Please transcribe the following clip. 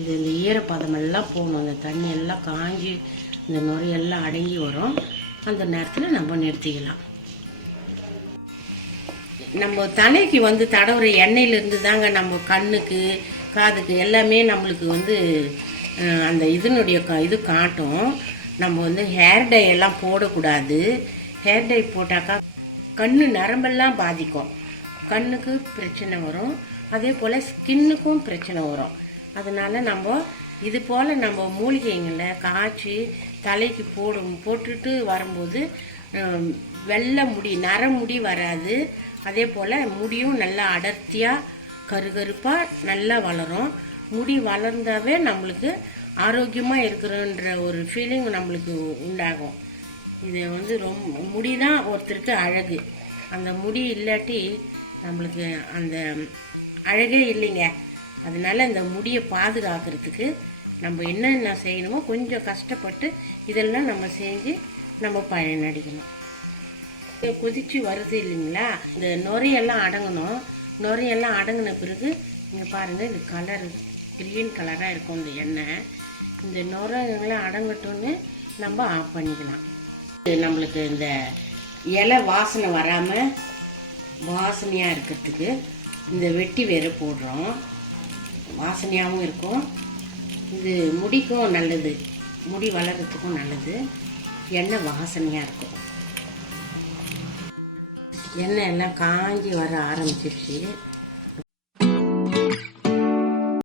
இது இந்த ஈரப்பதமெல்லாம் போகணும். அந்த தண்ணி எல்லாம் காஞ்சி இந்த நுரையெல்லாம் அடங்கி வரும். அந்த நேரத்தில் நம்ம நிறுத்திக்கலாம். நம்ம தலைக்கு வந்து தடவுற எண்ணெயிலேருந்து தாங்க நம்ம கண்ணுக்கு காதுக்கு எல்லாமே நம்மளுக்கு வந்து அந்த இதனுடைய இது காட்டும். நம்ம வந்து ஹேர் டை எல்லாம் போடக்கூடாது. ஹேர் டை போட்டாக்கா கண்ணு நரம்பெல்லாம் பாதிக்கும், கண்ணுக்கு பிரச்சனை வரும், அதே போல் ஸ்கின்னுக்கும் பிரச்சனை வரும். அதனால நம்ம இது போல் நம்ம மூலிகைங்களை காய்ச்சி தலைக்கு போட்டுட்டு வரும்போது வெள்ளை முடி நரமுடி வராது. அதே போல் முடியும் நல்லா அடர்த்தியாக கருகருப்பாக நல்லா வளரும். முடி வளர்ந்தாவே நம்மளுக்கு ஆரோக்கியமாக இருக்கிறன்ற ஒரு ஃபீலிங் நம்மளுக்கு உண்டாகும். இது வந்து ரொம்ப முடி தான் ஒருத்தருக்கு அழகு. அந்த முடி இல்லாட்டி நம்மளுக்கு அந்த அழகே இல்லைங்க. அதனால இந்த முடியை பாதுகாக்கிறதுக்கு நம்ம என்னென்ன செய்யணுமோ கொஞ்சம் கஷ்டப்பட்டு இதெல்லாம் நம்ம செஞ்சு நம்ம பயனடைக்கணும். கொதிச்சு வருது இல்லைங்களா, இந்த நுரையெல்லாம் அடங்கணும். நுரையெல்லாம் அடங்கின பிறகு இங்கே பாருங்கள், இது கலர் க்ரீன் கலராக இருக்கும் இந்த எண்ணெய். இந்த நுரையெல்லாம் அடங்கட்டும்னு நம்ம ஆஃப் பண்ணிக்கலாம். நம்மளுக்கு இந்த இலை வாசனை வராமல் வாசனையாக இருக்கிறதுக்கு இந்த வெட்டி வேறு போடுறோம். வாசனையாகவும் இருக்கும். இது முடிக்கும் நல்லது, முடி வளர்கிறதுக்கும் நல்லது. எண்ணெய் வாசனையாக இருக்கும். எண்ணெய் எல்லாம் காஞ்சி வர ஆரம்பிச்சிருச்சு.